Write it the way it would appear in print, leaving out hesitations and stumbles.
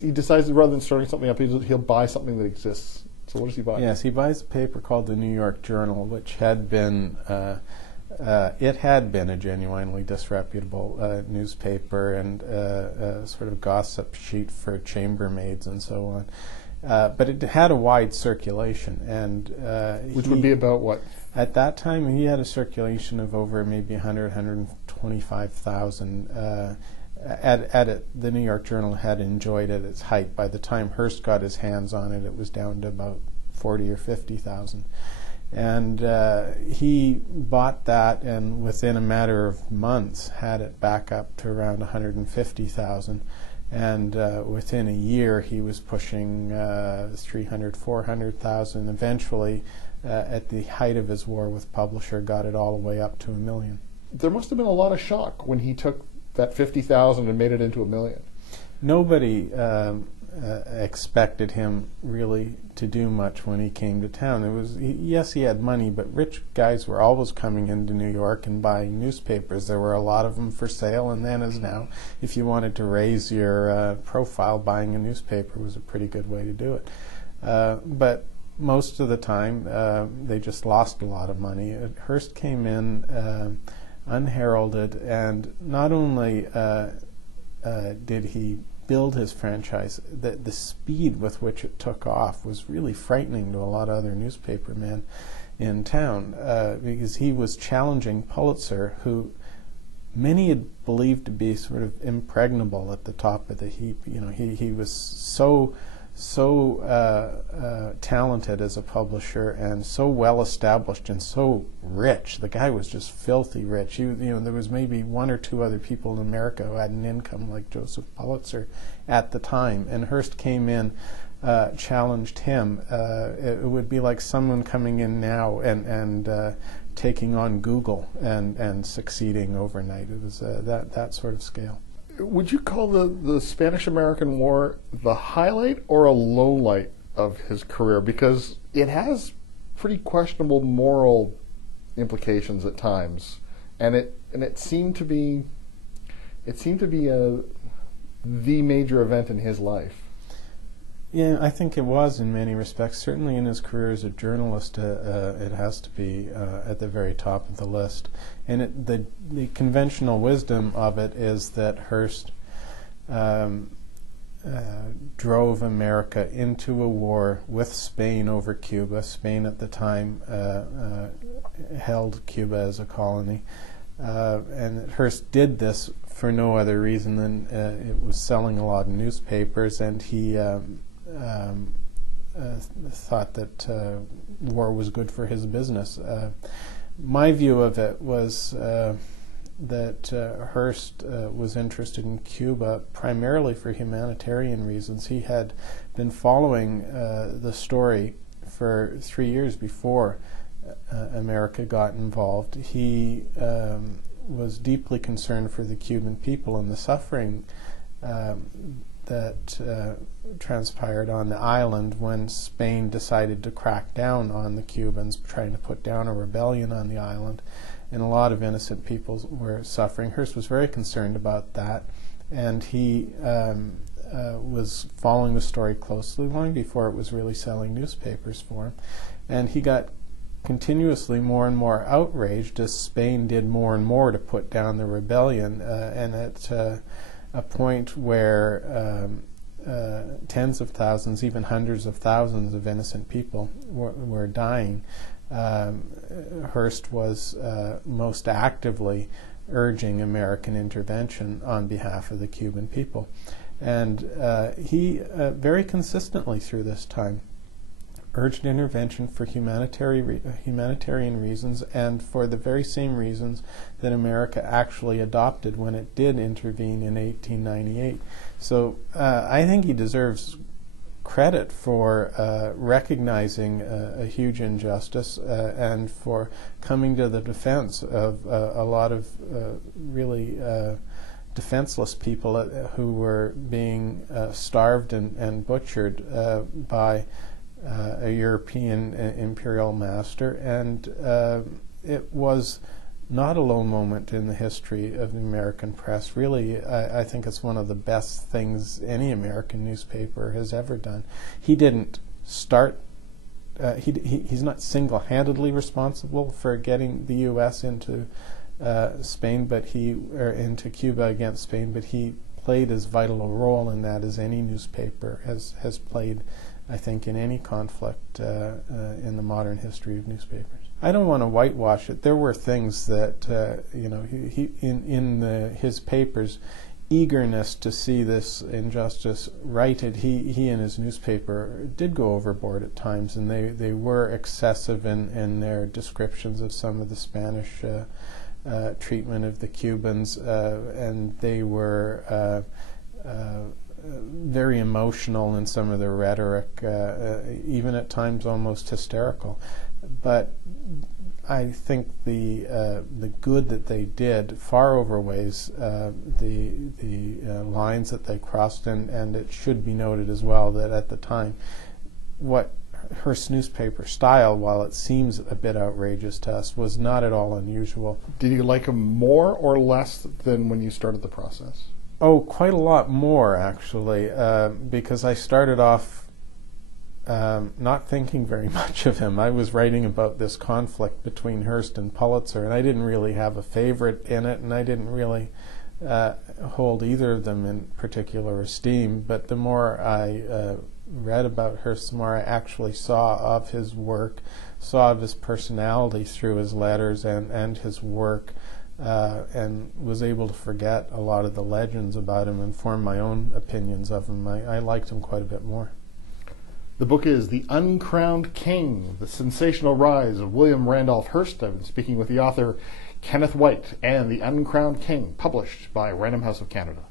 He decides rather than starting something up, he'll buy something that exists. So what does he buy? Yes, he buys a paper called the New York Journal, which had been it had been a genuinely disreputable newspaper and a sort of gossip sheet for chambermaids and so on. But it had a wide circulation, and which would be about what? At that time, he had a circulation of over maybe 125,000. The New York Journal had enjoyed at its height. By the time Hearst got his hands on it, it was down to about 40 or 50,000. And he bought that, and within a matter of months had it back up to around 150,000. And within a year, he was pushing 300, 400,000. Eventually, at the height of his war with publisher, got it all the way up to 1 million. There must have been a lot of shock when he took that 50,000 and made it into 1 million. Nobody expected him really to do much when he came to town. Yes, he had money, but rich guys were always coming into New York and buying newspapers. There were a lot of them for sale, and then as now, if you wanted to raise your profile, buying a newspaper was a pretty good way to do it. But most of the time, they just lost a lot of money. Hearst came in unheralded, and not only did he build his franchise, the speed with which it took off was really frightening to a lot of other newspaper men in town, because he was challenging Pulitzer, who many had believed to be sort of impregnable at the top of the heap. You know, he was so talented as a publisher and so well established and so rich. The guy was just filthy rich. There was maybe one or two other people in America who had an income like Joseph Pulitzer at the time, and Hearst came in, challenged him. It would be like someone coming in now and taking on Google and succeeding overnight. It was that sort of scale. Would you call the Spanish-American War the highlight or a lowlight of his career? Because it has pretty questionable moral implications at times, and it seemed to be the major event in his life. Yeah, I think it was in many respects. Certainly in his career as a journalist, it has to be at the very top of the list. And the conventional wisdom of it is that Hearst drove America into a war with Spain over Cuba. Spain at the time held Cuba as a colony. And Hearst did this for no other reason than it was selling a lot of newspapers, and he thought that war was good for his business. My view of it was that Hearst was interested in Cuba primarily for humanitarian reasons. He had been following the story for 3 years before America got involved. He was deeply concerned for the Cuban people and the suffering that transpired on the island when Spain decided to crack down on the Cubans, trying to put down a rebellion on the island, and a lot of innocent people were suffering. Hearst was very concerned about that, and he was following the story closely long before it was really selling newspapers for him. And he got continuously more and more outraged as Spain did more and more to put down the rebellion, and at a point where tens of thousands, even hundreds of thousands of innocent people were dying, Hearst was most actively urging American intervention on behalf of the Cuban people. And he very consistently through this time urged intervention for humanitarian reasons, and for the very same reasons that America actually adopted when it did intervene in 1898. So I think he deserves credit for recognizing a huge injustice and for coming to the defense of a lot of really defenseless people who were being starved and butchered by a European imperial master. And it was not a low moment in the history of the American press. Really, I think it's one of the best things any American newspaper has ever done. He didn't start, he's not single-handedly responsible for getting the U.S. into Spain, or into Cuba against Spain, but he played as vital a role in that as any newspaper has played, I think, in any conflict in the modern history of newspapers. I don't want to whitewash it. There were things that his papers, eagerness to see this injustice righted. He and his newspaper did go overboard at times, and they were excessive in their descriptions of some of the Spanish treatment of the Cubans, and they were very emotional in some of their rhetoric, even at times almost hysterical. But I think the good that they did far overweighs the lines that they crossed, and it should be noted as well that at the time, what Hearst's newspaper style, while it seems a bit outrageous to us, was not at all unusual. Did you like him more or less than when you started the process? Oh, quite a lot more, actually, because I started off not thinking very much of him. I was writing about this conflict between Hearst and Pulitzer, and I didn't really have a favorite in it, and I didn't really hold either of them in particular esteem. But the more I read about Hearst, the more I actually saw of his work, saw of his personality through his letters and his work, and was able to forget a lot of the legends about him and form my own opinions of him. I liked him quite a bit more. The book is The Uncrowned King, The Sensational Rise of William Randolph Hearst. I've been speaking with the author Kenneth Whyte, and The Uncrowned King, published by Random House of Canada.